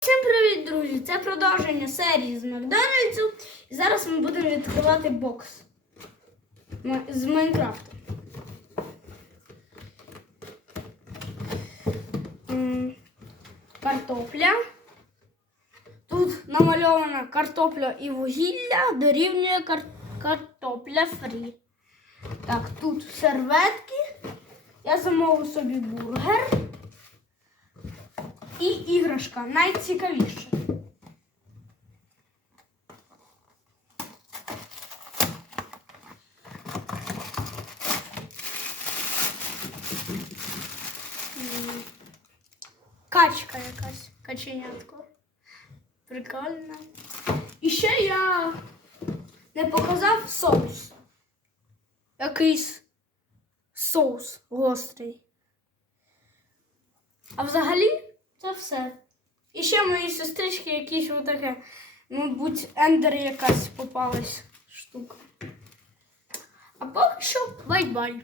Всім привіт, друзі! Це продовження серії з Макдональдсу. І зараз ми будемо відкривати бокс з Майнкрафту. Картопля. Тут намальована картопля і вугілля дорівнює кар- картопля фрі. Так, тут серветки. Я замовив собі бургер. І іграшка найцікавіша. М, Качка якась, каченятко. Прикольно. І ще я не показав соус. Якийсь соус гострий. А взагалі це все. І ще мої сестрички якісь отаке, мабуть, ендер якась попалась штука. А поки що бай-бай.